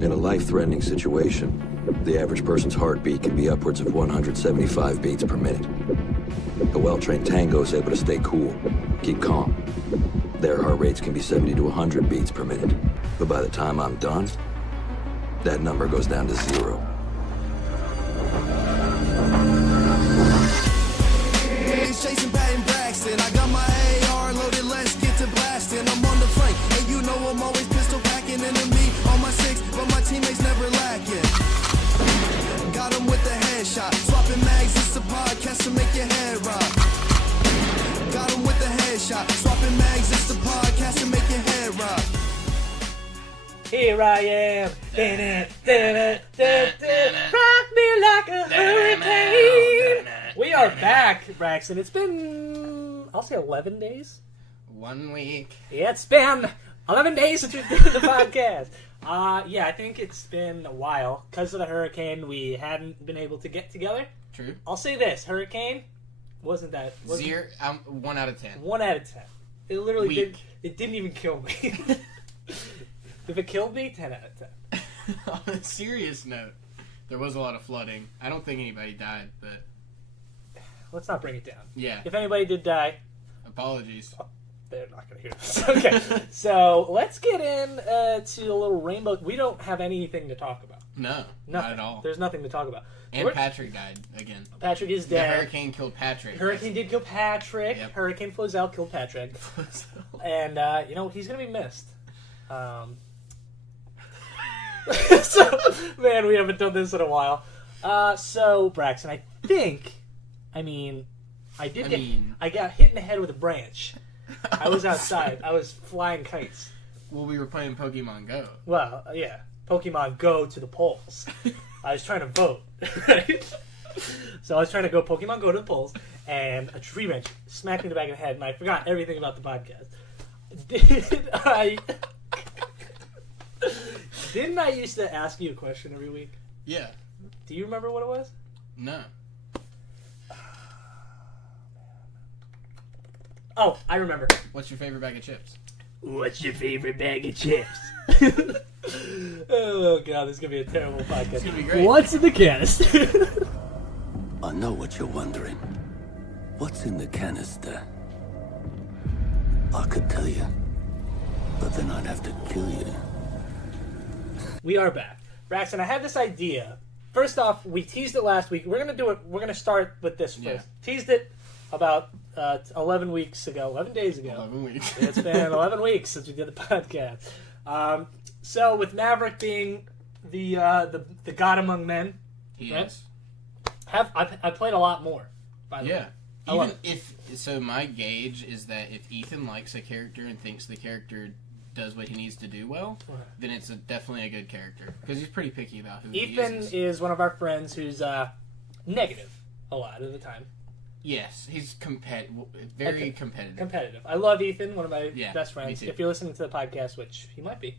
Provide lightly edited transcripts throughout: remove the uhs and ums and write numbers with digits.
In a life-threatening situation, the average person's heartbeat can be upwards of 175 beats per minute. A well-trained tango is able to stay cool, keep calm. Their heart rates can be 70 to 100 beats per minute. But by the time I'm done, that number goes down to 0. It's Jason Patton Braxton. I got my AR loaded, let's get to blasting. I'm on the flank, and you know I'm always pistol packing. Enemy on my 6, but my teammates never lacking. Got him with the headshot. Swapping mags, it's a podcast to make your head rock. Got him with the headshot. Swapping mags, it's the podcast to make your head rock. Here I am. Rock me like a hurricane. We are back, Braxton. It's been, I'll say 11 days. 1 week. Yeah, it's been 11 days since we did the podcast. Yeah, I think it's been a while. Because of the hurricane, we hadn't been able to get together. True. I'll say this. Hurricane wasn't that... 1 out of 10. 1 out of 10. It literally it didn't even kill me. If it killed me, 10 out of 10. On a serious note, there was a lot of flooding. I don't think anybody died, but... Let's not bring it down. Yeah. If anybody did die... Apologies. They're not going to hear this. Okay, so let's get in to a little rainbow. We don't have anything to talk about. No, Nothing. not at all. There's nothing to talk about. And Patrick died again. Patrick is The dead. hurricane killed Patrick. Hurricane did kill Patrick. Yep. Hurricane Flozell killed Patrick. And, he's going to be missed. So, man, we haven't done this in a while. So, Braxton, I got hit in the head with a branch. I was outside. I was flying kites. Well, we were playing Pokemon Go. Well, yeah. Pokemon Go to the polls. I was trying to vote. Right? So I was trying to go Pokemon Go to the polls, and a tree branch smacked me in the back of the head, and I forgot everything about the podcast. Didn't I used to ask you a question every week? Yeah. Do you remember what it was? No. Oh, I remember. What's your favorite bag of chips? What's your favorite bag of chips? Oh, God, this is going to be a terrible podcast. It's going to be great. What's in the canister? I know what you're wondering. What's in the canister? I could tell you, but then I'd have to kill you. We are back. Braxton, I had this idea. First off, we teased it last week. We're going to do it. We're going to start with this first. Yeah. Teased it about 11 days ago. 11 weeks. It's been 11 weeks since we did the podcast. So with Maverick being the god among men, He right? is. I played a lot more. By the way. Yeah. I love Even if so, my gauge is that if Ethan likes a character and thinks the character does what he needs to do well, then it's definitely a good character because he's pretty picky about who he Ethan uses. is one of our friends who's negative a lot of the time. Yes, he's very competitive. Competitive. I love Ethan, one of my best me friends. too. If you're listening to the podcast, which he might be,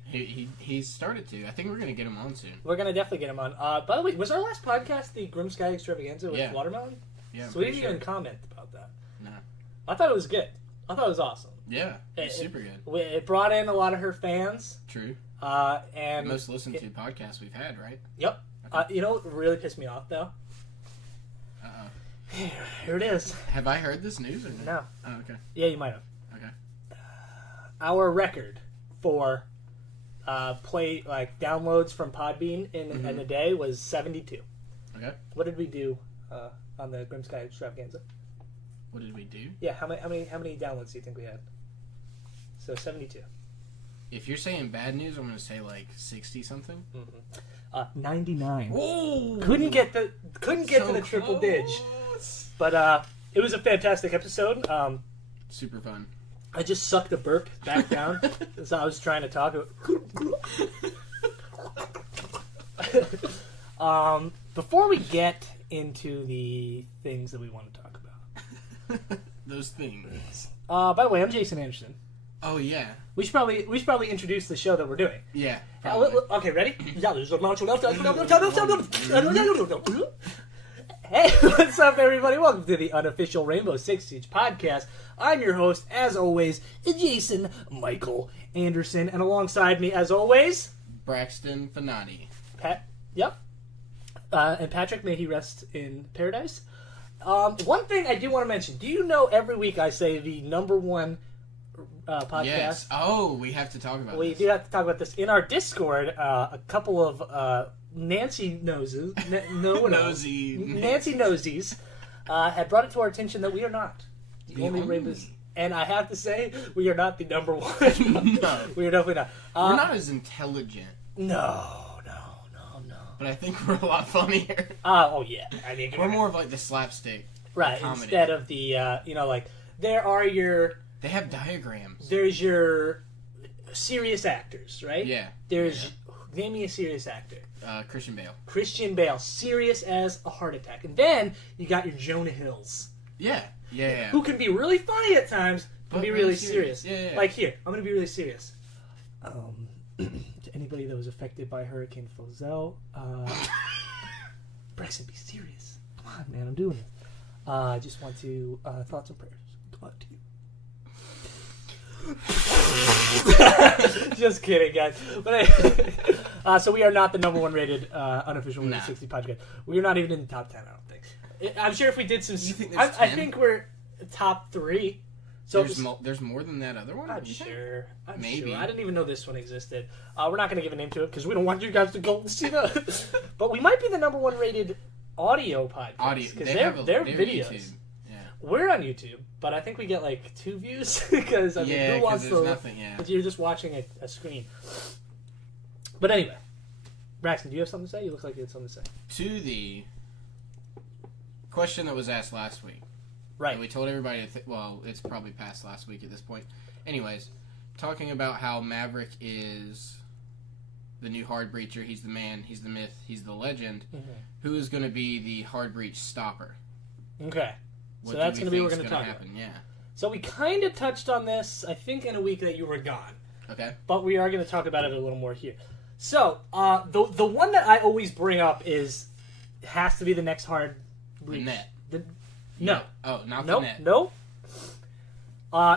He's started to. I think we're gonna get him on soon. we're gonna definitely get him on. By the way, was our last podcast the Grim Sky Extravaganza with Yeah. Watermelon? Yeah, I'm So we pretty didn't even sure. comment about that. No. I thought it was good. I thought it was awesome. Yeah, it's It- super good. It brought in a lot of her fans. True. And Most listened to podcast we've had, right? Yep. You know what really pissed me off though? Here it is. Have I heard this news or no? No. Oh, okay. Yeah, you might have. Okay. Our record for downloads from Podbean in a day was 72. Okay. What did we do on the Grim Sky Extravaganza? What did we do? Yeah, how many downloads do you think we had? So 72. If you're saying bad news, I'm gonna say like 60 something. 99. Whoa! Couldn't get to the triple dig. But it was a fantastic episode. Super fun. I just sucked a burp back down as I was trying to talk. Before we get into the things that we want to talk about. Those things. By the way, I'm Jason Anderson. Oh yeah. We should probably introduce the show that we're doing. Yeah. Okay, ready? Hey, what's up, everybody? Welcome to the unofficial Rainbow Six Siege podcast. I'm your host, as always, Jason Michael Anderson, and alongside me, as always, Braxton Fanati. Yep. And Patrick, may he rest in paradise. One thing I do want to mention. Do you know every week I say the number one podcast? Yes. Oh, we have to talk about We this. do have to talk about this. In our Discord, a couple of Nancy noses, Nosy. Nancy Nosies, had brought it to our attention that we are not the only only. rainbows. And I have to say, we are not the number one. No. We are definitely not. We're not as intelligent, No. but I think we're a lot funnier. Oh, yeah. I mean, We're more of like the slapstick. right, comedy. instead of the, like, there are They have diagrams. there's your serious actors, right? Yeah. There's, name me a serious actor. Christian Bale. Christian Bale, serious as a heart attack. And then you got your Jonah Hills, Yeah. who can be really funny at times, but be really serious. Yeah. Like here, I'm going to be really serious. To anybody that was affected by Hurricane Fozell, Braxton, be serious. Come on, man, I'm doing it. I just want to, thoughts and prayers. Go out to you. Just kidding, guys. But anyway, so we are not the number one rated unofficial Nah. 60 podcast. We are not even in the top 10, I don't think. I'm sure if we did some... You think there's I 10? think we're top 3. So There's more than that other one? I'm You think? sure. Maybe. I didn't even know this one existed. We're not going to give a name to it because we don't want you guys to go and see that. But we might be the number one rated audio podcast. Audio. Because They they're have videos. YouTube. Yeah. We're on YouTube, but I think we get like 2 views because I mean, Yeah, who 'cause wants there's to? nothing, yeah. But you're just watching a screen. But anyway, Braxton, do you have something to say? You look like you had something to say. To the question that was asked last week. Right. And we told everybody to well, it's probably past last week at this point. Anyways, talking about how Maverick is the new hard breacher. He's the man. He's the myth. He's the legend. Mm-hmm. Who is going to be the hard breach stopper? Okay. What So do that's we going to be what we're think's going to talk happen? about. Yeah. So we kind of touched on this, I think, in a week that you were gone. Okay. But we are going to talk about it a little more here. So, the one that I always bring up is, it has to be the next hard breach. net. No. Oh, not Nope. the net. Nope.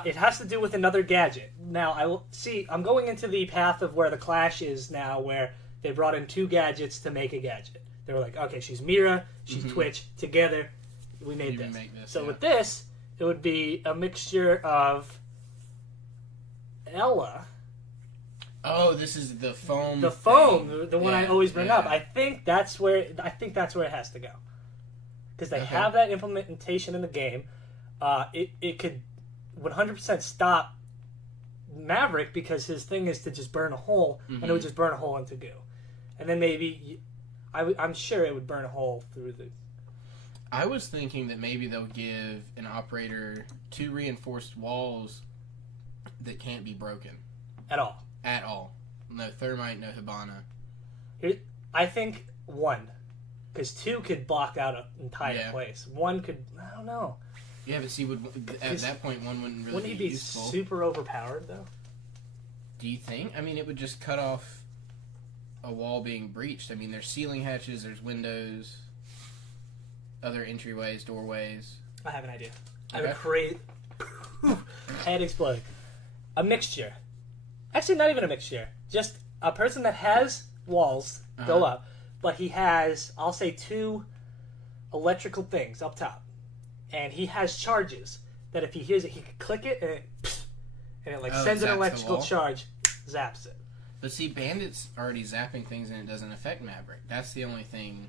It has to do with another gadget. Now, I will see. I'm going into the path of where the Clash is now, where they brought in 2 gadgets to make a gadget. They were like, okay, she's Mira, she's Twitch. Together, we made You this. make this, So yeah. with this, it would be a mixture of Ella. Oh, this is the foam. The foam, thing. the one I Yeah, always bring yeah. up. I think that's where it has to go, because they Okay. have that implementation in the game. It could 100% stop Maverick because his thing is to just burn a hole, and it would just burn a hole into goo, and then maybe I'm sure it would burn a hole through the. I was thinking that maybe they'll give an operator 2 reinforced walls that can't be broken At all. at all. No thermite, no Hibana. I think 1, because 2 could block out an entire Yeah. place. 1 could, I don't know. Yeah, but see, at that point, one wouldn't really Wouldn't he be be useful. super overpowered though? Do you think? I mean, it would just cut off a wall being breached. I mean, there's ceiling hatches, there's windows, other entryways, doorways. I have an idea. I have a Okay. crazy head exploding. A mixture. Actually, not even a mixture. Just a person that has walls go up, but he has, I'll say, 2 electrical things up top, and he has charges that if he hears it, he can click it and it like Oh, sends an zaps the electrical wall? charge, zaps it. But see, Bandit's already zapping things and it doesn't affect Maverick. That's the only thing.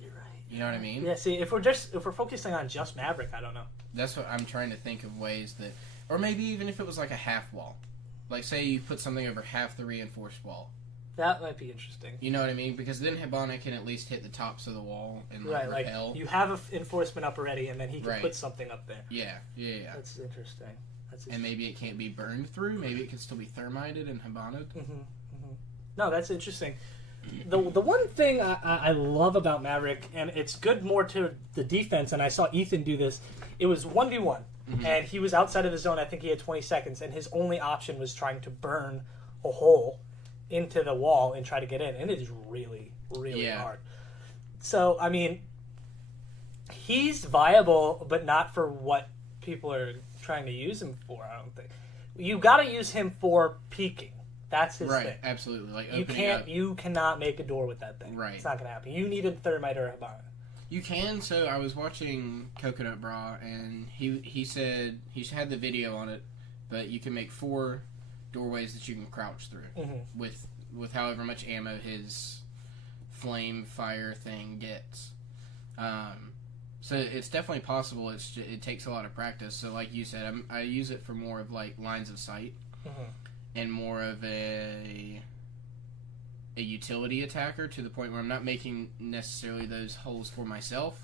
You're right. You know what I mean? Yeah. See, if we're focusing on just Maverick, I don't know. That's what I'm trying to think of ways that, or maybe even if it was like a half wall, like say you put something over half the reinforced wall. That might be interesting. You know what I mean? Because then Hibana can at least hit the tops of the wall and Right, like repel. you have an enforcement up already, and then he can Right. put something up there. Yeah. That's interesting. And maybe it can't be burned through. Maybe it can still be thermited and Hibanaed. No, that's interesting. The one thing I love about Maverick, and it's good more to the defense, and I saw Ethan do this, it was 1v1, and he was outside of the zone. I think he had 20 seconds, and his only option was trying to burn a hole into the wall and try to get in, and it is really, really hard. So, I mean, he's viable, but not for what people are trying to use him for, I don't think. You got to use him for peeking. That's his Right, thing. absolutely. Like You opening can't. up. You cannot make a door with that thing. Right. It's not gonna happen. You need a thermite or a habana. You can. So I was watching Coconut Bra, and he said he had the video on it, but you can make 4 doorways that you can crouch through with however much ammo his flame fire thing gets. So it's definitely possible. It takes a lot of practice. So like you said, I use it for more of like lines of sight and more of a utility attacker, to the point where I'm not making necessarily those holes for myself,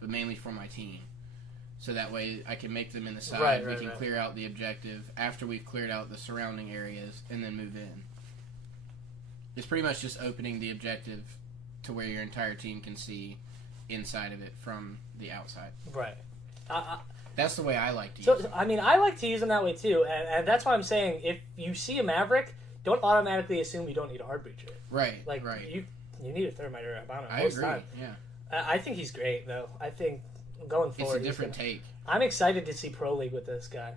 but mainly for my team. So that way I can make them in the side. We can clear out the objective after we've cleared out the surrounding areas and then move in. It's pretty much just opening the objective to where your entire team can see inside of it from the outside. Right. That's the way I like to use it. I mean, I like to use them that way too, and that's why I'm saying if you see a Maverick, don't automatically assume you don't need a hard breacher. Right. Like right. you need a thermite or a habana. I most agree. Time. Yeah. I think he's great though. I think going forward, It's a different take. I'm excited to see Pro League with this guy.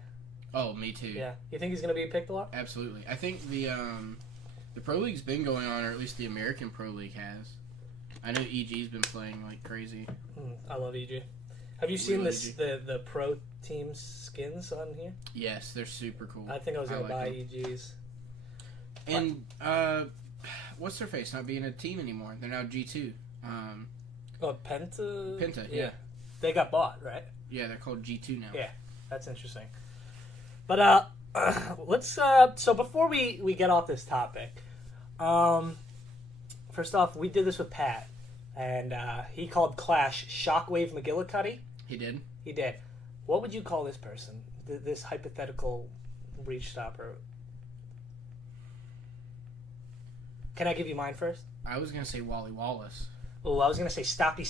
Oh, me too. Yeah. You think he's going to be picked a lot? Absolutely. I think the Pro League's been going on, or at least the American Pro League has. I know EG's been playing like crazy. I love EG. Have you seen this the pro team's skins on here? Yes, they're super cool. I think I was going to buy them. EG's. And what's their face? Not being a team anymore. They're now G2. Penta? Penta, yeah. They got bought, right? Yeah, they're called G2 now. Yeah, that's interesting. But let's so before we get off this topic, first off, we did this with Pat, and he called Clash Shockwave McGillicuddy. He did? He did. What would you call this person? This hypothetical breach stopper? Can I give you mine first? I was gonna say Wally Wallace. Oh, I was gonna say Stoppy.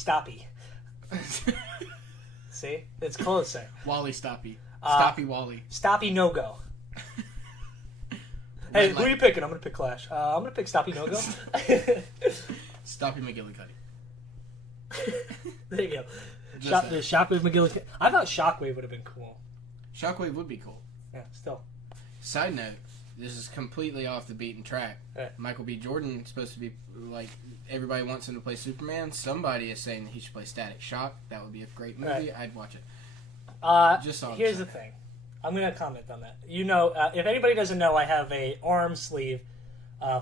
See, it's closer. Wally Stoppy. Stoppy Wally. Stoppy no go. Hey, who are you picking? I'm gonna pick Clash. I'm gonna pick Stoppy no go. Stoppy McGillicuddy. There you go. Shockwave McGillicuddy. I thought Shockwave would have been cool. Shockwave would be cool. Yeah, still. Side note, this is completely off the beaten track. Right. Michael B. Jordan is supposed to be, like, everybody wants him to play Superman. Somebody is saying that he should play Static Shock. That would be a great movie. Right. I'd watch it. Here's the thing. I'm going to comment on that. You know, if anybody doesn't know, I have a arm sleeve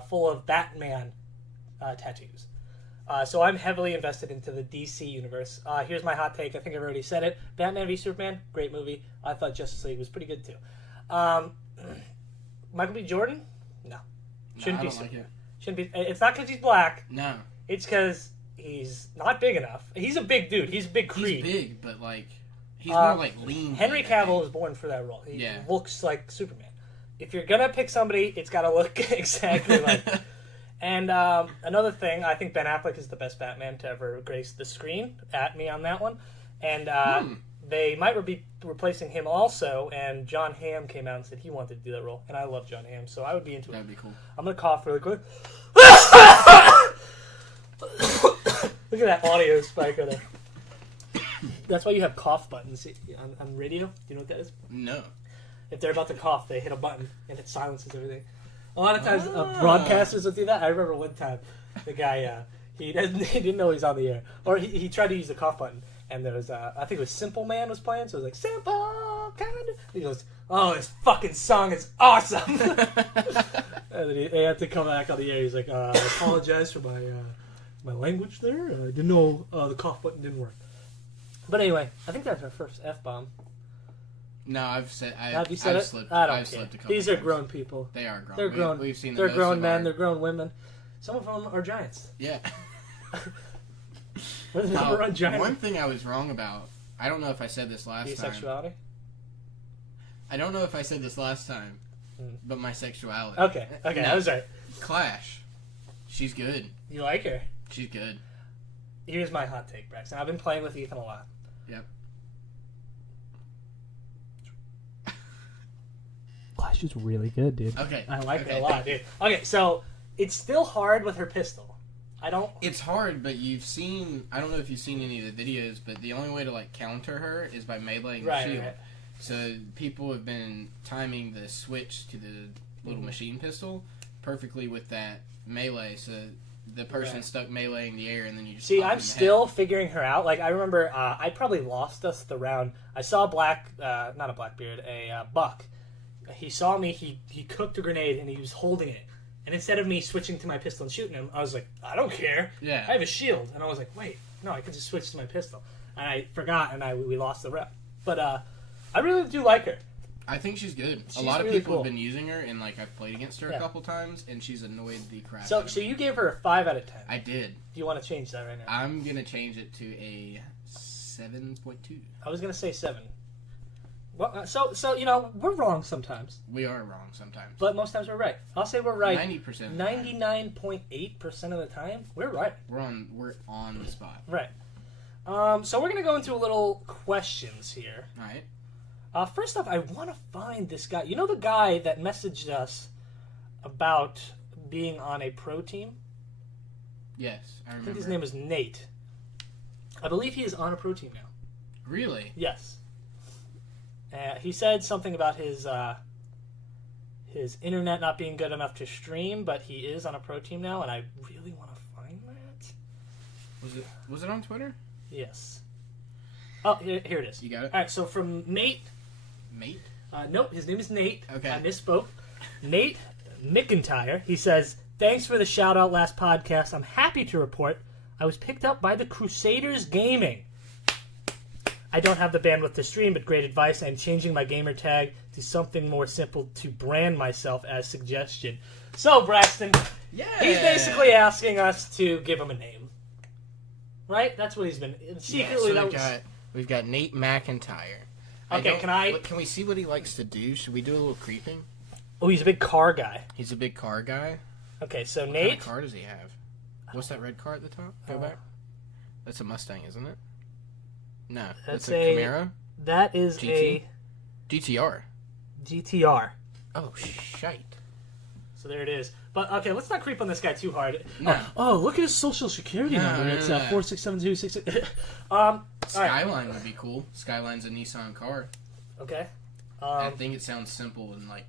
full of Batman tattoos. So I'm heavily invested into the DC universe. Here's my hot take. I think I've already said it. Batman v Superman, great movie. I thought Justice League was pretty good too. Michael B. Jordan? No. Shouldn't be Superman. Like Shouldn't be. It's not because he's black. No. It's because he's not big enough. He's a big dude. He's a big creed. He's big, but like he's more like lean. Henry Cavill was born for that role. He looks like Superman. If you're gonna pick somebody, it's got to look exactly like. And another thing, I think Ben Affleck is the best Batman to ever grace the screen. At me on that one. And they might be replacing him also. And John Hamm came out and said he wanted to do that role. And I love John Hamm, so I would be into it. That'd be cool. I'm going to cough really quick. Look at that audio spike right there. That's why you have cough buttons on radio. Do you know what that is? No. If they're about to cough, they hit a button and it silences everything. A lot of times, broadcasters will do that. I remember one time, the guy he didn't know he was on the air, or he tried to use the cough button, and there was I think it was Simple Man was playing, so it was like Simple kind of. He goes, "Oh, this fucking song is awesome!" And then he had to come back on the air. He's like, "I apologize for my language there. I didn't know the cough button didn't work." But anyway, I think that's our first F-bomb. No, I've said. Have you said I've it? Slipped, I don't I've care. slipped a couple These are times. grown people. They are grown. They're grown. We've seen. They're grown men. They're grown women. Some of them are giants. Yeah. We're the number one giant. One thing I was wrong about. I don't know if I said this last time. Asexuality? I don't know if I said this last time, but my sexuality. Okay, no. I was right. Clash. She's good. You like her? She's good. Here's my hot take, Braxton. I've been playing with Ethan a lot. Yep. Clash is really good, dude. Okay. I like her a lot, dude. Okay, so it's still hard with her pistol. It's hard, but you've seen. I don't know if you've seen any of the videos, but the only way to like counter her is by meleeing the shield. Right. So people have been timing the switch to the little machine pistol perfectly with that melee, so the person stuck melee in the air, and then you just See, pop I'm in the still head. figuring her out. Like, I remember I probably lost us the round. I saw not a Blackbeard, a Buck. He saw me, he cooked a grenade, and he was holding it. And instead of me switching to my pistol and shooting him, I was like, I don't care. Yeah. I have a shield. And I was like, wait, no, I can just switch to my pistol. And I forgot, and we lost the rep. But I really do like her. I think she's good. She's a lot of really people cool. have been using her, and like I've played against her a couple times, and she's annoyed the crap out So of me. you gave her a 5 out of 10. I did. Do you want to change that right now? I'm gonna change it to a 7.2. I was going to say 7. Well, so you know, we're wrong sometimes. We are wrong sometimes. But most times we're right. I'll say we're right. 90%. 99.8% of the time, we're right. We're on the spot. Right. So we're gonna go into a little questions here. All right. First off, I want to find this guy. You know the guy that messaged us about being on a pro team? Yes, I remember. I think his name was Nate. I believe he is on a pro team now. Really? Yes. He said something about his internet not being good enough to stream, but he is on a pro team now, and I really want to find that. Was it on Twitter? Yes. Oh, here it is. You got it? All right, so from Nate. Mate? Nope, his name is Nate. Okay. I misspoke. Nate McIntyre. He says, thanks for the shout-out last podcast. I'm happy to report I was picked up by the Crusaders Gaming. I don't have the bandwidth to stream, but great advice. I'm changing my gamer tag to something more simple to brand myself as suggestion. So, Braxton, Yeah. he's basically asking us to give him a name. Right? That's what he's been... Secretly, we've got Nate McIntyre. Okay, Can we see what he likes to do? Should we do a little creeping? Oh, he's a big car guy. He's a big car guy. Okay, so What Nate... kind of car does he have? What's that red car at the top? Go back. That's a Mustang, isn't it? No, that's a Camaro. That is GT? GTR. a GTR. Oh, shite. So there it is. But, okay, let's not creep on this guy too hard. No. Oh, look at his social security number. It's 467266. All right. Skyline would be cool. Skyline's a Nissan car. Okay. I think it sounds simple and like...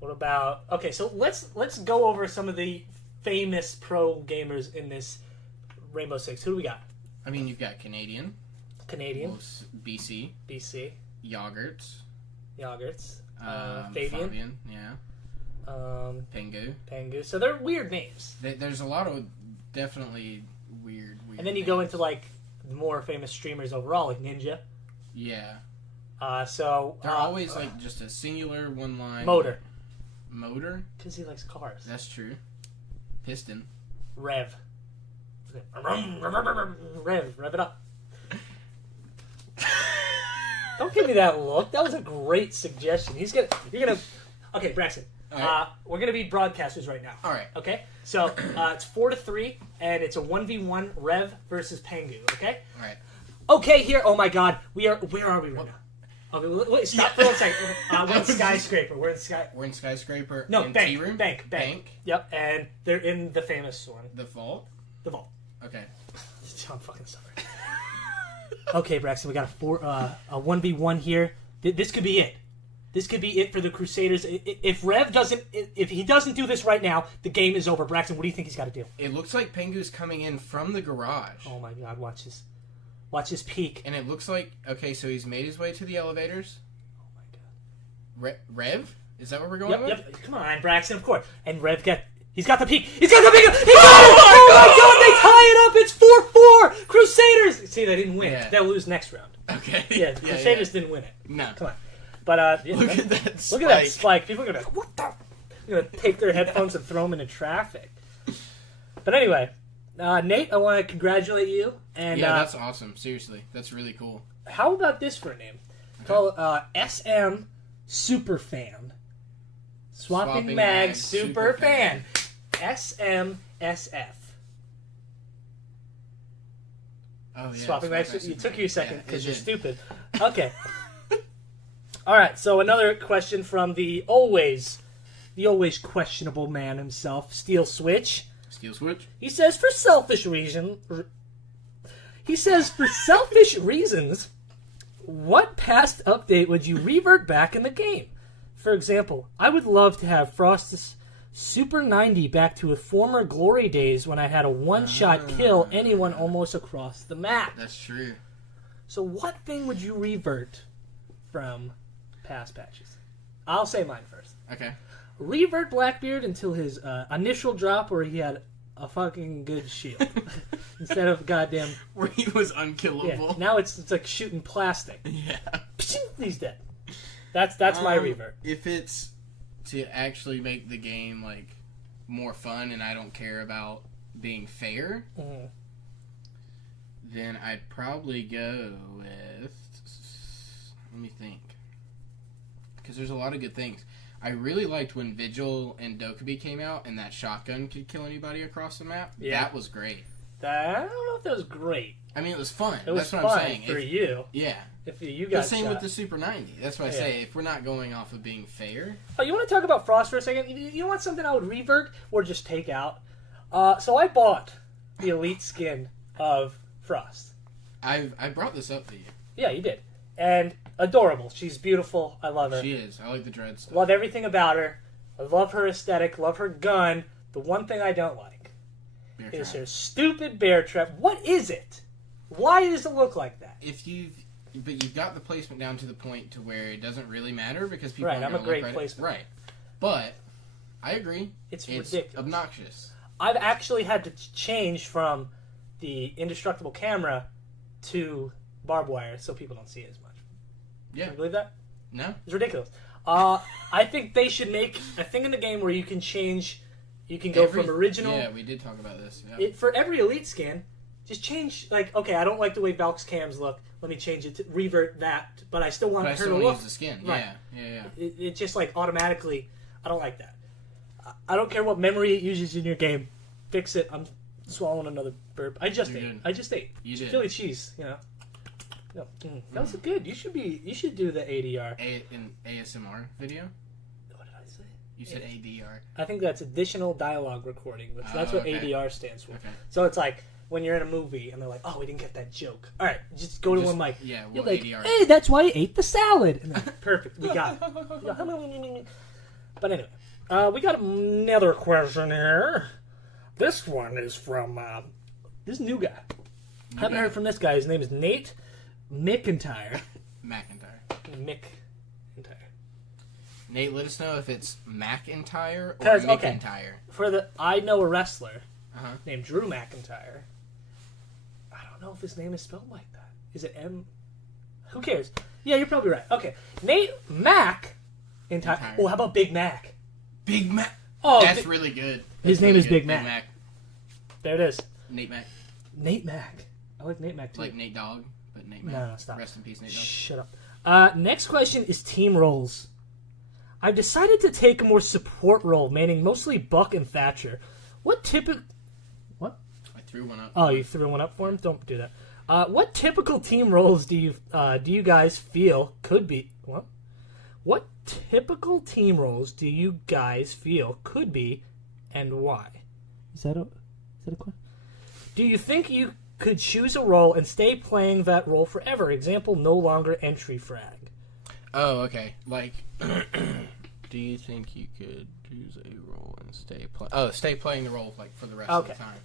What about... Okay, so let's go over some of the famous pro gamers in this Rainbow Six. Who do we got? I mean, you've got Canadian. Canadian. BC. BC. Yogurts. Yogurts. Fabian. Yeah. Pengu. Pengu. So they're weird names. There's a lot of definitely weird And then you go into, like, more famous streamers overall, like Ninja. Yeah. So... They're always, like, just a singular one-line... Motor. Motor? Because he likes cars. That's true. Piston. Rev. Rev it up. Don't give me that look. That was a great suggestion. You're gonna. Okay, Braxton. Right. We're gonna be broadcasters right now. All right. Okay. So it's 4-3, and it's a 1v1 Rev versus Pengu. Okay. All right. Okay. Here. Oh my God. Where are we right now? Okay. Wait. Stop for 1 second. We're in skyscraper. We're in skyscraper. No, in bank. tea room? Bank. Yep. And they're in the famous one. The vault. The vault. Okay. I'm fucking sorry. Okay, Braxton, we got a 1v1 here. This could be it. This could be it for the Crusaders. If he doesn't do this right now, the game is over. Braxton, what do you think he's got to do? It looks like Pengu's coming in from the garage. Oh my God, watch this. Watch this peek. And it looks like, okay, so he's made his way to the elevators. Oh my God. Rev? Is that where we're going with? Yep. Come on, Braxton, of course. And Rev he's got the peek. He's got the peek. He got it! Oh my God, they tie it up. It's 4-4. Crusaders. See, they didn't win. Yeah. They'll lose next round. Okay. Yeah, the Crusaders didn't win it. No. Come on. But Look at that spike. Look at that spike. People are going to be like, what the? They're going to take their headphones and throw them into traffic. But anyway, Nate, I want to congratulate you. And yeah, that's awesome. Seriously. That's really cool. How about this for a name? Call it SM Superfan. Swapping Mag Superfan. SMSF. Oh, yeah. Swapping Mag. You took you a second because you're did. stupid. Okay. All right. So another question from the always questionable man himself, Steel Switch. Steel Switch? He says for selfish reasons, What past update would you revert back in the game? For example, I would love to have Frost's Super 90 back to his former glory days when I had a one-shot kill anyone almost across the map. That's true. So what thing would you revert from past patches? I'll say mine first. Okay. Revert Blackbeard until his initial drop where he had a fucking good shield. Instead of goddamn... Where he was unkillable. Yeah, now it's like shooting plastic. Yeah. He's dead. That's my revert. If it's to actually make the game like more fun and I don't care about being fair, then I'd probably go with... Let me think. Because there's a lot of good things. I really liked when Vigil and Dokkaebi came out and that shotgun could kill anybody across the map. Yeah. That was great. I don't know if that was great. I mean, it was fun. It was That's what fun I'm saying. for you. Yeah. If you got the same shot. with the Super 90. That's what I say. If we're not going off of being fair. Oh, you want to talk about Frost for a second? You want something I would revert or just take out? So I bought the Elite skin of Frost. I brought this up to you. Yeah, you did. And adorable. She's beautiful. I love her. She is. I like the dread stuff. Love everything about her. I love her aesthetic. Love her gun. The one thing I don't like Bear is trap. her stupid bear trap. What is it? Why does it look like that? But you've got the placement down to the point to where it doesn't really matter because people Right, aren't I'm a gonna great look placement. Right. But I agree. It's ridiculous. Obnoxious. I've actually had to change from the indestructible camera to barbed wire so people don't see it as much. Yeah. Can you believe that? No. It's ridiculous. I think they should make a thing in the game where you can change. You can go from original. Yeah, we did talk about this. Yeah. For every Elite skin, just change. Like, okay, I don't like the way Valk's cams look. Let me change it to revert that, but I still want her to look. Use the skin. Right. Yeah. It just like automatically. I don't like that. I don't care what memory it uses in your game. Fix it. I'm swallowing another burp. I just ate. You did. Philly cheese. You know. No, that was good. You should do the ADR. An ASMR video. What did I say? You said ADR. I think that's additional dialogue recording. That's what okay. ADR stands for. Okay. So it's like when you're in a movie and they're like, "Oh, we didn't get that joke." All right, just go to one mic. Yeah, You're well, like, ADR. "Hey, that's why I ate the salad." And then, perfect, we got it. But anyway, we got another question here. This one is from this new guy. I haven't heard from this guy. His name is Nate McIntyre. McIntyre. Nate, let us know if it's McIntyre or 'Cause, McIntyre. I know a wrestler Uh-huh. named Drew McIntyre. I don't know if his name is spelled like that. Is it M? Who cares? Yeah, you're probably right. Okay, Nate McIntyre. Oh, how about Big Mac? Big Mac. Oh, that's really good. His name is Big Mac. There it is. Nate Mac. Nate Mac. I like Nate Mac too. Like Nate Dogg, but Nate Mac. No, stop. Rest in peace, Nate Dogg. Shut up. Next question is team roles. I've decided to take a more support role, meaning mostly Buck and Thatcher. What typical... What? I threw one up. Oh, you threw one up for him? Don't do that. What typical team roles do you guys feel could be... What? What typical team roles do you guys feel could be, and why? Is that a question? Do you think you could choose a role and stay playing that role forever? Example, no longer entry frag. Oh, okay. Like, do you think you could choose a role and stay playing the role like for the rest of the time?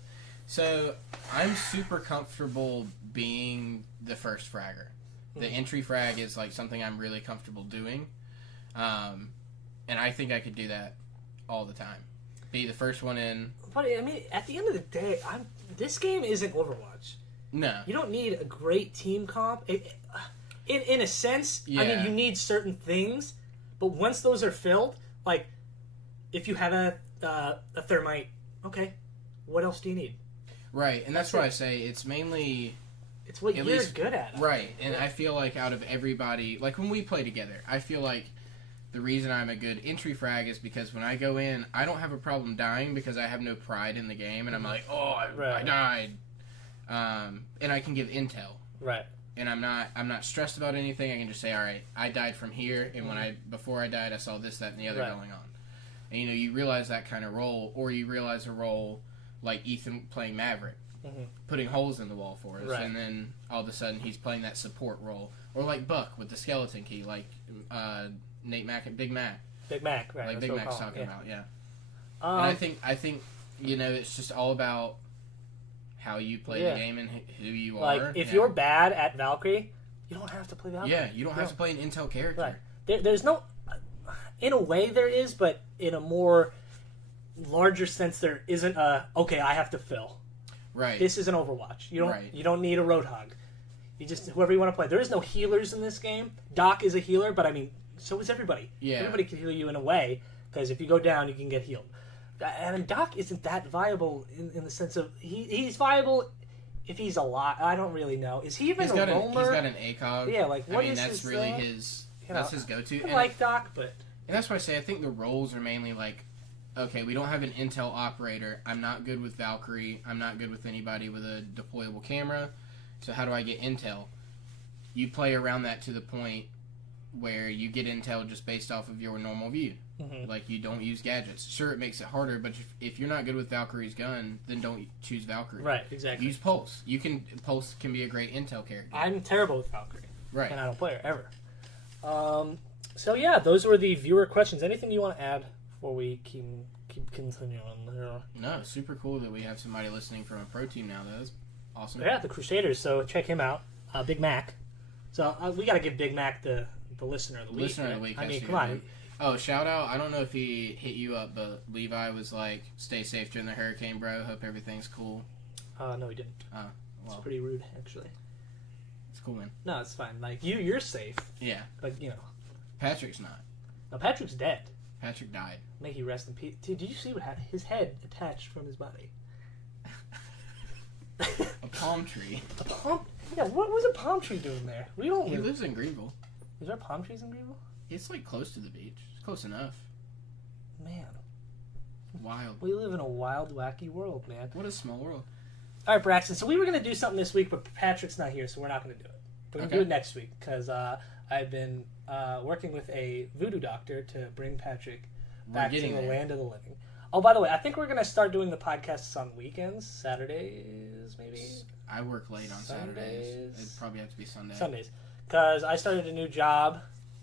So I'm super comfortable being the first fragger. The entry frag is like something I'm really comfortable doing, and I think I could do that all the time. Be the first one in. But I mean, at the end of the day, this game isn't Overwatch. No, you don't need a great team comp. In a sense, yeah. I mean, you need certain things, but once those are filled, like if you have a thermite, okay, what else do you need? Right, and that's why I say it's mainly. It's what you're good at. Right, and I feel like out of everybody, like when we play together, I feel like the reason I'm a good entry frag is because when I go in, I don't have a problem dying because I have no pride in the game, and I'm like, oh, I died, and I can give intel. Right. And I'm not stressed about anything. I can just say, all right, I died from here, and before I died, I saw this, that, and the other going on. And you realize that kind of role, or you realize a role like Ethan playing Maverick. putting holes in the wall for us, Right. and then all of a sudden he's playing that support role, or like Buck with the skeleton key, like Nate Mac and Big Mac, Big Mac, right? like that's Big what we'll Mac's call him, talking about, yeah. Um, And I think it's just all about how you play Yeah. the game and who you like are. if Yeah. you're bad at Valkyrie, you don't have to play Valkyrie. Yeah, you don't have to play an intel character. Right. There's no, in a way there is, but in a more larger sense, there isn't a okay. I have to fill. Right. This is an Overwatch. You don't. Right. You don't need a Roadhog. You just whoever you want to play. There is no healers in this game. Doc is a healer, but I mean, so is everybody. Yeah. Everybody can heal you in a way because if you go down, you can get healed. And Doc isn't that viable in the sense of he's viable if he's alive. I don't really know. Is he even He's a got roamer? he's got an ACOG. Yeah, like, what I mean, is that's his, really his. you That's know, his go-to. I like Doc, but And that's why I say I think the roles are mainly like, okay, we don't have an intel operator. I'm not good with Valkyrie. I'm not good with anybody with a deployable camera. So how do I get intel? You play around that to the point where you get intel just based off of your normal view. Like, you don't use gadgets. Sure, it makes it harder, but if you're not good with Valkyrie's gun, then don't choose Valkyrie. right, exactly. Use Pulse. Pulse can be a great intel character. I'm terrible with Valkyrie. Right. And I don't play her ever. So yeah, those were the viewer questions. Anything you want to add before we keep continuing here? No, super cool that we have somebody listening from a pro team now. That's awesome. Yeah, the Crusaders. So check him out, Big Mac. So we got to give Big Mac the listener of the week. Listener of right? the week. I has mean, to come go, on. dude. Oh, shout out. I don't know if he hit you up, but Levi was like, stay safe during the hurricane, bro. Hope everything's cool. No, he didn't. Well, It's pretty rude, actually. it's cool, man. No, it's fine. Like you're safe, Yeah. but you know, Patrick's not. no, Patrick's dead. Patrick died. May he rest in peace. Dude, did you see what his head attached from his body? A palm tree. A palm? Yeah, what was a palm tree doing there? We don't. He lives in Greenville. Is there palm trees in Greenville? It's like close to the beach. It's close enough. Man, Wild. we live in a wild, wacky world, man. What a small world. All right, Braxton. So we were going to do something this week, but Patrick's not here, so we're not going to do it. We're going to do Okay. it next week because I've been working with a voodoo doctor to bring Patrick back to the getting there. land of the living. Oh, by the way, I think we're going to start doing the podcasts on weekends, Saturdays, maybe I work late on Saturdays. Sundays. It'd probably have to be Sunday. Sundays, because I started a new job,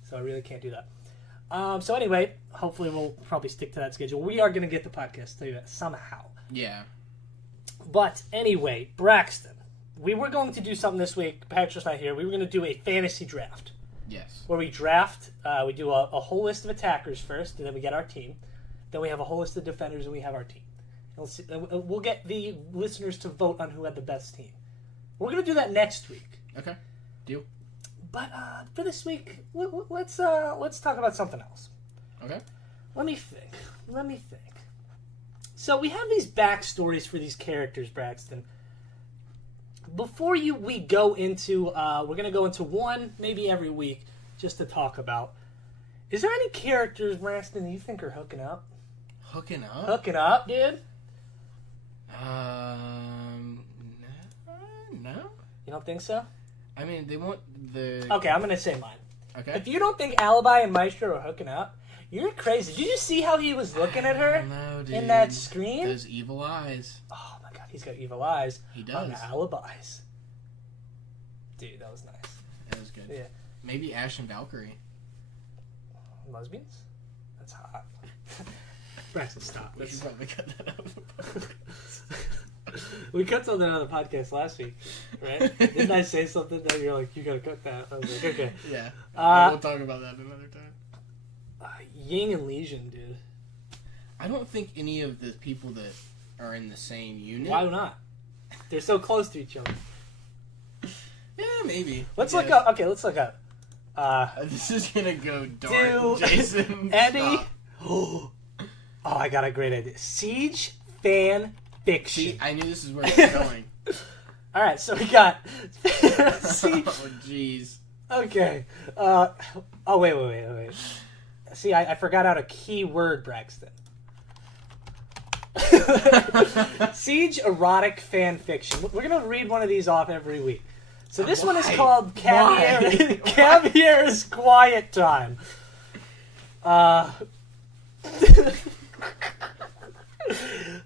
so I really can't do that. So anyway, hopefully we'll probably stick to that schedule. We are going to get the podcast to you somehow. Yeah. But anyway, Braxton, we were going to do something this week. Patrick's not here. We were going to do a fantasy draft Yes. where we draft. We do a whole list of attackers first, and then we get our team. Then we have a whole list of defenders, and we have our team. We'll get the listeners to vote on who had the best team. We're going to do that next week. Okay. Deal. But for this week, let's talk about something else. Okay. Let me think. So we have these backstories for these characters, Braxton. Before we go into, we're going to go into one, maybe every week, just to talk about. Is there any characters, Braxton, you think are hooking up? Hooking up? Hooking up, dude? No. You don't think so? I mean, they want the... Okay, I'm going to say mine. Okay. If you don't think Alibi and Maestro are hooking up, you're crazy. Did you see how he was looking at her No, dude. in that screen? Those evil eyes. Oh my god, he's got evil eyes. He does. On the alibis. Dude, that was nice. That was good. Yeah. Maybe Ash and Valkyrie. Lesbians? That's hot. Braxton, stop. We should probably cut that out of the podcast. We cut something out of the podcast last week, right? Didn't I say something that you're like, you gotta cut that? I was like, okay. Yeah. Uh, we'll talk about that another time. Ying and Legion, dude. I don't think any of the people that are in the same unit... Why not? They're so close to each other. Yeah, maybe. Let's look up. Okay, let's look up. This is gonna go Do dark, Jason. Eddie. Stop. Oh, I got a great idea. Siege fan fiction. See, I knew this is where it was going. All right, so we got Siege. Oh, jeez. Okay. Oh, wait. See, I forgot how to keyword Braxton. Siege erotic fan fiction. We're going to read one of these off every week. So this one is Why? called Why? Cavier's Quiet Time.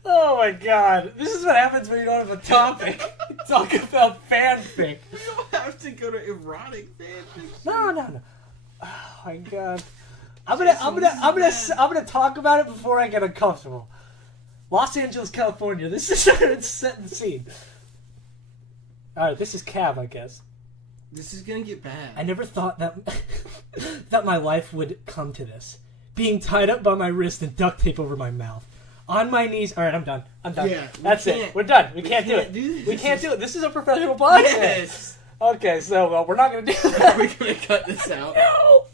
Oh my god. This is what happens when you don't have a topic. Talk about fanfic. You don't have to go to erotic fanfic. No. Oh my god. I'm gonna talk about it before I get uncomfortable. Los Angeles, California. This is setting the scene. Alright, this is Cav, I guess. This is gonna get bad. I never thought that that my life would come to this. Being tied up by my wrist and duct tape over my mouth. On my knees. Alright, I'm done. Yeah, That's it. We're done. We can't do it. We can't do it. This is a professional podcast. Yes. Okay, so we're not going to do that. Are we going to cut this out? No,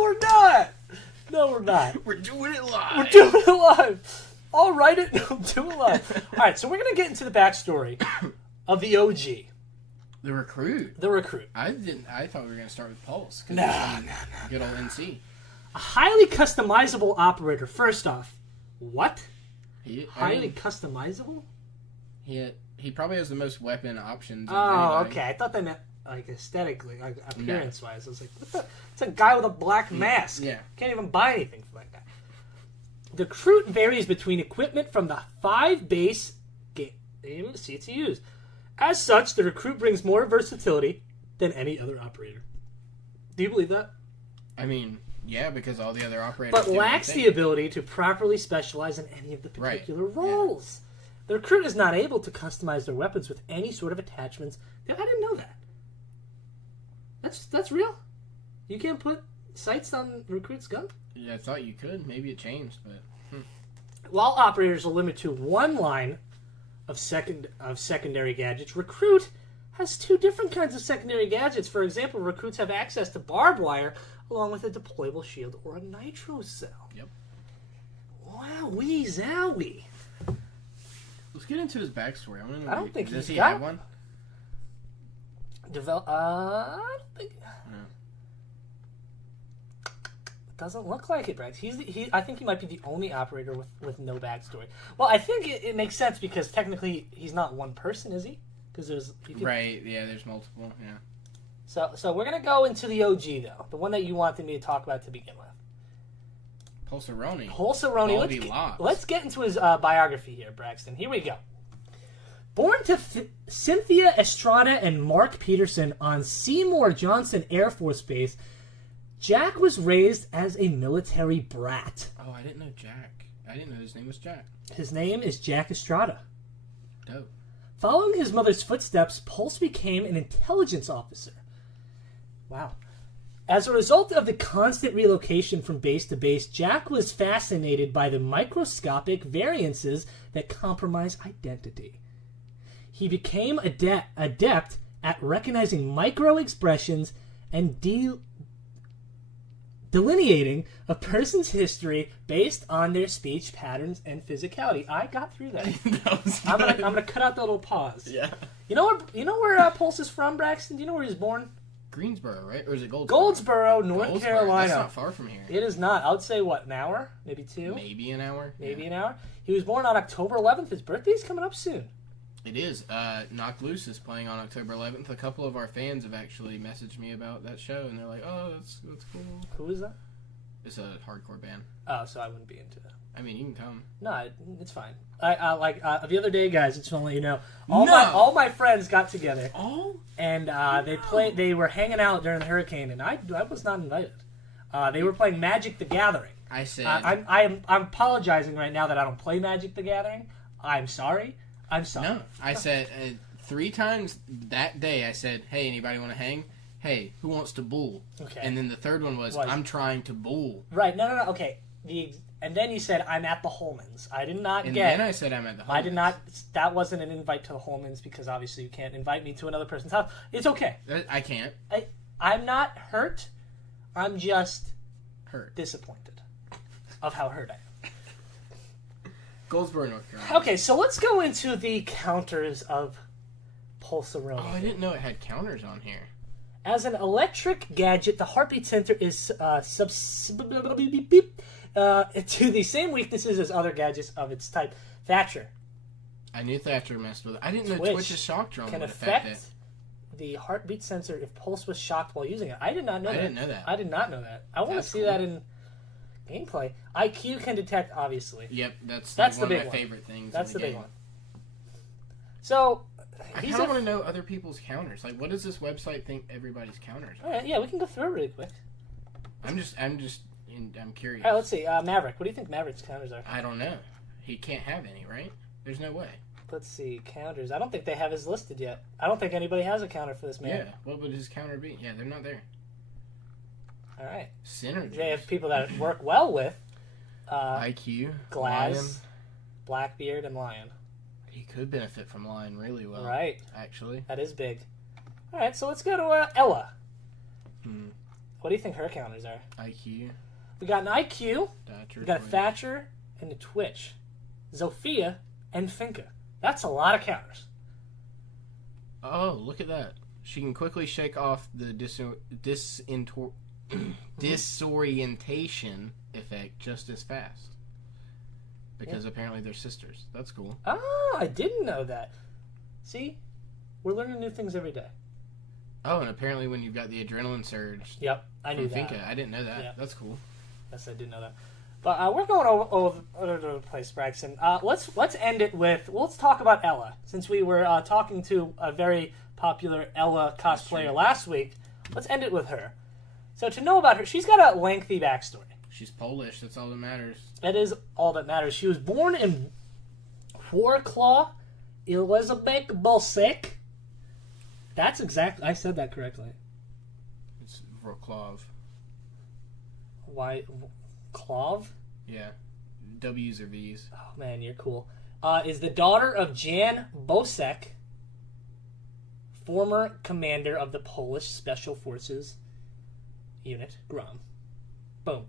we're not. No, we're not. We're doing it live. We're doing it live. I'll write it. No, do it live. All right, so we're going to get into the backstory of the OG. The recruit. I thought we were going to start with Pulse. No. Good old NC. A highly customizable operator. First off, what? Highly customizable? He probably has the most weapon options. Oh, okay. I thought they meant like aesthetically, like appearance-wise. I was like, what the? It's a guy with a black mask. Yeah. Can't even buy anything for that guy. The recruit varies between equipment from the 5 base game CTUs. As such, the recruit brings more versatility than any other operator. Do you believe that? I mean, yeah, because all the other operators but lacks the ability to properly specialize in any of the particular roles. Yeah. The recruit is not able to customize their weapons with any sort of attachments. I didn't know that. That's real? You can't put sights on the recruit's gun? Yeah, I thought you could. Maybe it changed, but... While operators are limited to one line of secondary gadgets, recruit has 2 different kinds of secondary gadgets. For example, recruits have access to barbed wire along with a deployable shield or a nitro cell. Yep. Wowee zowie. Let's get into his backstory. I want to know. I don't think does he got have one? I don't think. No. It doesn't look like it, Brad. I think he might be the only operator with no backstory. Well, I think it makes sense because technically he's not one person, is he? Because right. Yeah, there's multiple. Yeah. So we're gonna go into the OG though, the one that you wanted me to talk about to begin with. Pulsaroni. Let's get into his biography here, Braxton. Here we go. Born to Cynthia Estrada and Mark Peterson on Seymour Johnson Air Force Base, Jack was raised as a military brat. Oh, I didn't know Jack. I didn't know his name was Jack. His name is Jack Estrada. Dope. Following his mother's footsteps, Pulse became an intelligence officer. Wow. As a result of the constant relocation from base to base, Jack was fascinated by the microscopic variances that compromise identity. He became adept at recognizing micro-expressions and delineating a person's history based on their speech patterns and physicality. I got through that. I'm gonna cut out that little pause. Yeah. You know where Pulse is from, Braxton? Do you know where he was born? Greensboro, right? Or is it Goldsboro? Goldsboro, North Carolina. That's not far from here. It is not. I would say, an hour? Maybe 2? Maybe an hour. An hour. He was born on October 11th. His birthday's coming up soon. It is. Knocked Loose is playing on October 11th. A couple of our fans have actually messaged me about that show, and they're like, oh, that's cool. Who is that? It's a hardcore band. Oh, so I wouldn't be into that. I mean, you can come. No, it's fine. The other day, guys, just want to let you know, all my friends got together. Oh? And they were hanging out during the hurricane, and I was not invited. They were playing Magic the Gathering. I said... I'm apologizing right now that I don't play Magic the Gathering. I'm sorry. No, I said 3 times that day, I said, hey, anybody want to hang? Hey, who wants to bull? Okay. And then the third one was I'm trying to bull. Right, no, okay. And then you said, I'm at the Holmans. I did not get... And then I said, I'm at the Holmans. I did not... That wasn't an invite to the Holmans because obviously you can't invite me to another person's house. It's okay. I can't. I'm not hurt. I'm just... hurt. Disappointed of how hurt I am. Goldsboro, North Carolina. Okay, so let's go into the counters of Pulsaroni. Oh, I didn't know it had counters on here. As an electric gadget, the heartbeat sensor is to the same weaknesses as other gadgets of its type. Thatcher. I knew Thatcher messed with it. I didn't know Twitch's shock drone can would affect the heartbeat sensor if Pulse was shocked while using it. I did not know that. I didn't know that. I did not know that. I want to see that in Gameplay. IQ can detect, obviously. Yep, that's the one of big my one. favorite things. That's in the the big game. one. So, I kind of want to know other people's counters. Like, what does this website think everybody's counters are? All right, yeah, we can go through it really quick. I'm curious. All right, let's see. Maverick. What do you think Maverick's counters are? I don't know. He can't have any, right? There's no way. Let's see. Counters. I don't think they have his listed yet. I don't think anybody has a counter for this man. Yeah. What would his counter be? Yeah, they're not there. All right. Synergy. They have people that work well with IQ. Glass, Lion. Blackbeard, and Lion. He could benefit from Lion really well. Right. Actually. That is big. All right, so let's go to Ella. Hmm. What do you think her counters are? IQ. We got an IQ, Thatcher. we got a Twitch. Thatcher, and a Twitch. Sofia, and Finka. That's a lot of counters. Oh, look at that. She can quickly shake off the disorientation effect just as fast. Because apparently they're sisters. That's cool. Oh, I didn't know that. See? We're learning new things every day. Oh, and apparently when you've got the adrenaline surge Yep, I knew from that. Finka, I didn't know that. Yeah. That's cool. Yes, I did know that. But we're going all over the place, Braxton. Let's end it with... Let's talk about Ella. Since we were talking to a very popular Ella cosplayer last week, let's end it with her. So to know about her, she's got a lengthy backstory. She's Polish. That's all that matters. That is all that matters. She was born in Wrocław, Elizabeth Bolsek. That's exact. I said that correctly. It's Wrocław. Why? Klov? Yeah. W's or V's. Oh, man, you're cool. Is the daughter of Jan Bosek, former commander of the Polish Special Forces unit, GROM. Boom.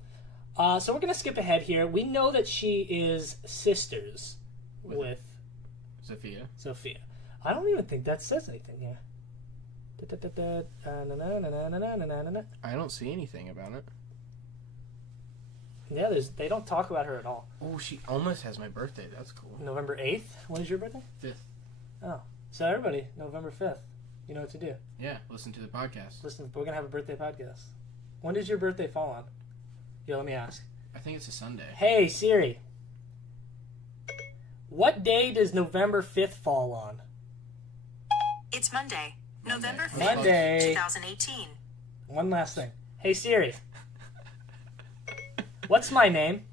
So we're going to skip ahead here. We know that she is sisters with Sofia. Sofia. I don't even think that says anything here. I don't see anything about it. Yeah, they don't talk about her at all. Oh, she almost has my birthday. That's cool. November 8th? When is your birthday? 5th. Oh. So everybody, November 5th. You know what to do. Yeah, listen to the podcast. Listen, we're going to have a birthday podcast. When does your birthday fall on? Yeah, let me ask. I think it's a Sunday. Hey, Siri. What day does November 5th fall on? It's Monday, November 5th, Monday. 2018. One last thing. Hey, Siri. What's my name?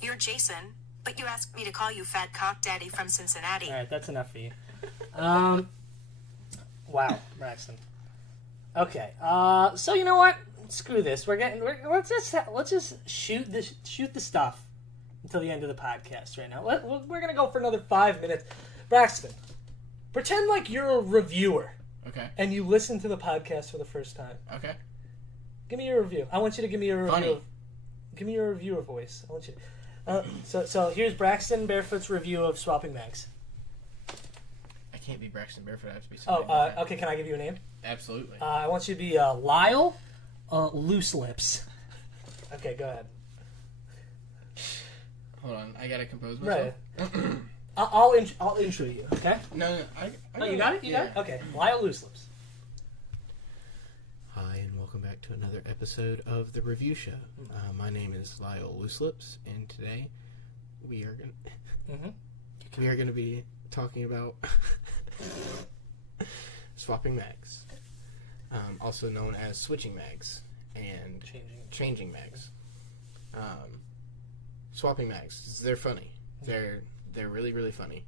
You're Jason, but you asked me to call you Fat Cock Daddy from Cincinnati. All right, that's enough for you. Wow, Braxton. Okay, so you know what? Screw this. Let's just shoot the stuff until the end of the podcast right now. We're gonna go for another 5 minutes. Braxton, pretend like you're a reviewer Okay. and you listen to the podcast for the first time. Okay. Give me your review. I want you to give me your Funny. review. Give me your reviewer voice. I want you. So here's Braxton Barefoot's review of Swapping Mags. I can't be Braxton Barefoot. I have to be Oh, somebody different. okay. Can I give you a name? Absolutely. I want you to be Lyle Loose Lips. Okay, go ahead. Hold on. I gotta compose myself. Right. I'll intro you. Okay. No. Oh, you got it. You got it. Okay. Lyle Loose Lips. Hi, and welcome back to another episode of The Review Show. My name is Lyle Looselips, and today we are going to be talking about swapping mags, also known as switching mags and changing mags. Swapping mags, they're funny. They're really, really funny.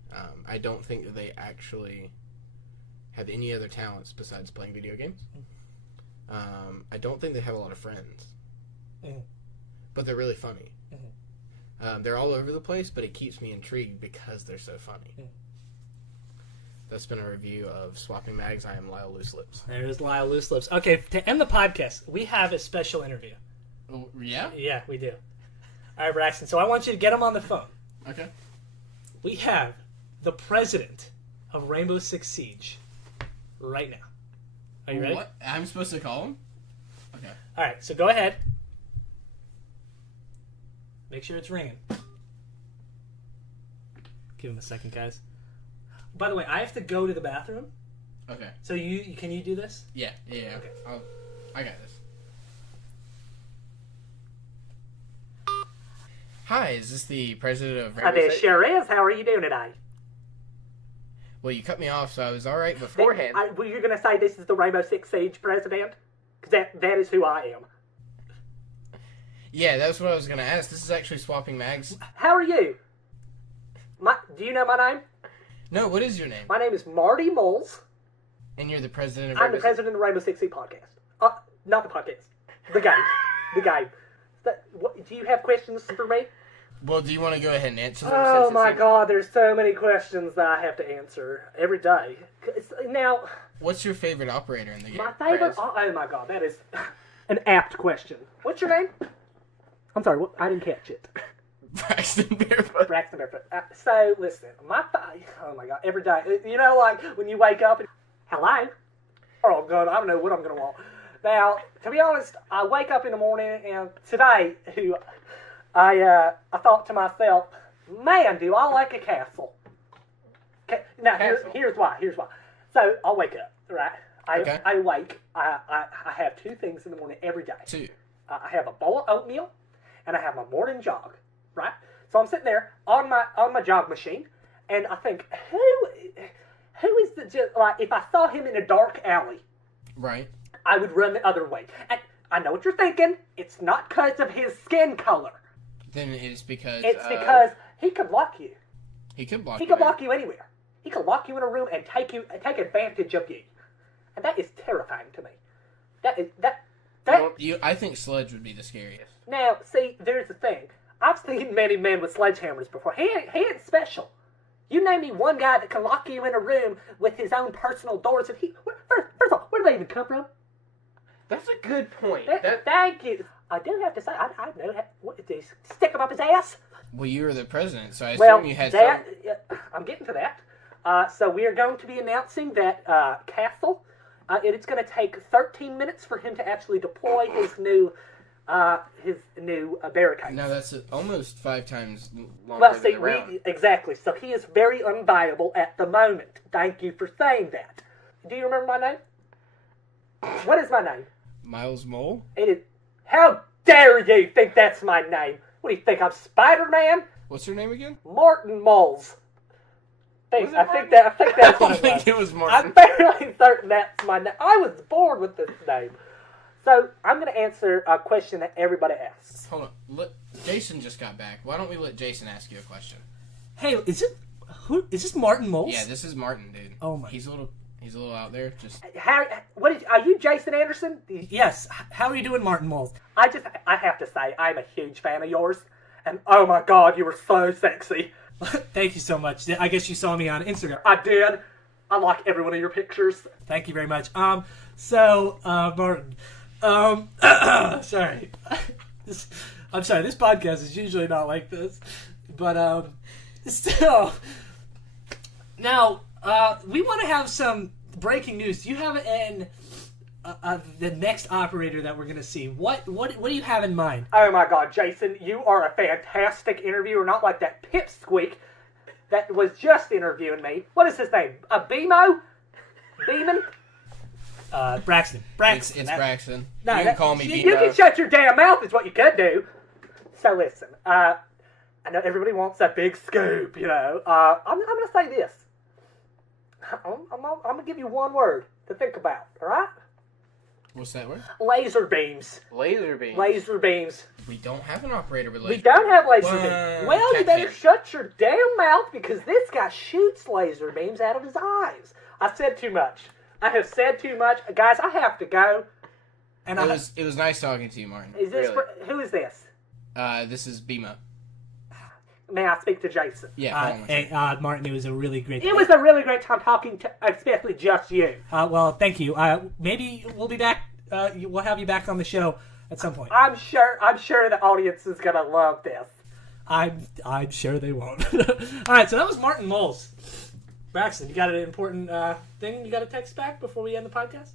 I don't think that they actually have any other talents besides playing video games. I don't think they have a lot of friends, but they're really funny. They're all over the place, but it keeps me intrigued because they're so funny. That's been a review of Swapping Mags. I am Lyle Looselips. There's Lyle Loose Lips. Okay, to end the podcast, we have a special interview. Oh, yeah? Yeah, we do. All right, Braxton. So I want you to get him on the phone. Okay. We have the president of Rainbow Six Siege right now. Are you ready? What? I'm supposed to call him? Okay. All right, so go ahead. Make sure it's ringing. Give him a second, guys. By the way, I have to go to the bathroom. Okay. So can you do this? Yeah. Okay. I got this. Hi, is this the president of It sure is. How are you doing today? Well, you cut me off, so I was all right beforehand. Well, you're going to say this is the Rainbow Six Siege president? Because that is who I am. Yeah, that's what I was going to ask. This is actually Swapping Mags. How are you? Do you know my name? No, what is your name? My name is Marty Moles. And you're the president of I'm the president of the Rainbow Six Siege podcast. Not the podcast. The game. The game. Do you have questions for me? Well, do you want to go ahead and answer them? Oh my God, there's so many questions that I have to answer every day. Now, what's your favorite operator in the game? my favorite... Oh my God, that is an apt question. What's your name? I'm sorry, I didn't catch it. Braxton Barefoot. Braxton Barefoot. So, listen, oh my God, every day. You know, like, when you wake up and... Hello? Oh, God, I don't know what I'm going to want. Now, to be honest, I wake up in the morning, and today, I thought to myself, man, do I like a castle. Okay, now, here's why. So, I'll wake up, right? I wake, I have two things in the morning every day. Two. I have a bowl of oatmeal, and I have my morning jog, right? So I'm sitting there on my jog machine, and I think, who is like, if I saw him in a dark alley, right, I would run the other way. And I know what you're thinking. It's not because of his skin color. Then it's because... It's because he could block you. He could block you. He could block you anywhere. He could lock you in a room and take advantage of you. And that is terrifying to me. I think Sledge would be the scariest. Now, see, there's the thing. I've seen many men with sledgehammers before. He ain't special. You name me one guy that can lock you in a room with his own personal doors. And first of all, where do they even come from? That's a good point. Thank you. I do have to say, I know that. What, did he stick him up his ass? Well, you were the president, so I assume you had some... I'm getting to that. So we are going to be announcing that Castle, it's going to take 13 minutes for him to actually deploy his new barricades. Now that's almost 5 times longer Well, than see, the round. exactly. So he is very unviable at the moment. Thank you for saying that. Do you remember my name? What is my name? Miles Mole? It is. How dare you think that's my name? What do you think, I'm Spider-Man? What's your name again? Martin Moles. I think that's I what think it was I'm Martin. fairly certain that's my name. I was born with this name. So, I'm going to answer a question that everybody asks. Hold on. Jason just got back. Why don't we let Jason ask you a question? Hey, is this Martin Moles? Yeah, this is Martin, dude. Oh my. He's a little out there. Just Are you Jason Anderson? Yes. How are you doing, Martin Moles? I have to say, I'm a huge fan of yours. And oh my God, you were so sexy. Thank you so much. I guess you saw me on Instagram. I did. I like every one of your pictures. Thank you very much. Martin, sorry. I'm sorry, this podcast is usually not like this. But, still. Now, we want to have some breaking news. Do you have the next operator that we're going to see? What do you have in mind? Oh my God, Jason, you are a fantastic interviewer, not like that pipsqueak that was just interviewing me. What is his name? A BMO? Beeman? Braxton. it's Braxton. No, you can call me You can shut your damn mouth is what you could do. So listen, I know everybody wants that big scoop, you know. I'm going to say this. I'm going to give you one word to think about, all right? What's that word? Laser beams. Laser beams. Laser beams. We don't have an operator with laser We don't have laser Well, beams. Well, you better shut your damn mouth because this guy shoots laser beams out of his eyes. I said too much. I have said too much. Guys, I have to go. And it was nice talking to you, Martin. Is this really. Who is this? This is Bima. May I speak to Jason? Yeah. Martin, it was a really great. It was a really great time talking to, especially just you. Well, thank you. Maybe we'll be back. We'll have you back on the show at some point. I'm sure the audience is gonna love this. I'm sure they won't. All right, so that was Martin Moles. Braxton, you got an important thing you got to text back before we end the podcast?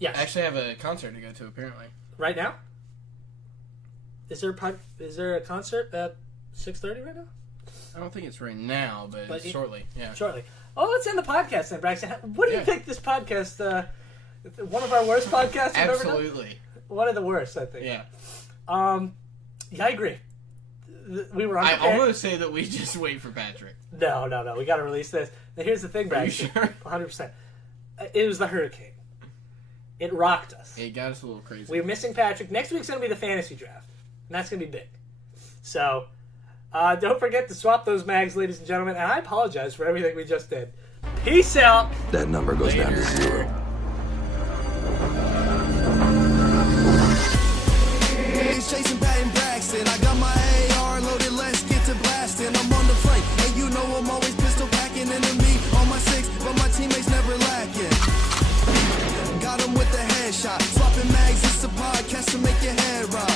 Yes. I actually have a concert to go to, apparently. Right now? Is there a concert at 6:30 right now? I don't think it's right now, but shortly. Yeah. Shortly. Oh, let's end the podcast then, Braxton. What do you think this podcast? One of our worst podcasts we've ever done? Absolutely. One of the worst, I think. Yeah. Yeah, I agree. we were I unprepared. almost say that we just wait for Patrick. No. We got to release this. Now, here's the thing, Brad. Are you sure? 100%. It was the hurricane. It rocked us. It got us a little crazy. We're missing Patrick. Next week's going to be the fantasy draft. And that's going to be big. So, don't forget to swap those mags, ladies and gentlemen. And I apologize for everything we just did. Peace out. That number goes down to 0. It's Jason Patton Braxton. I got my AR loaded, let's get to blasting. I'm on the flank, and you know I'm always pistol packing. Enemy on my 6, but my teammates never lacking. Got him with the headshot. Swapping mags, it's a podcast to make your head rock.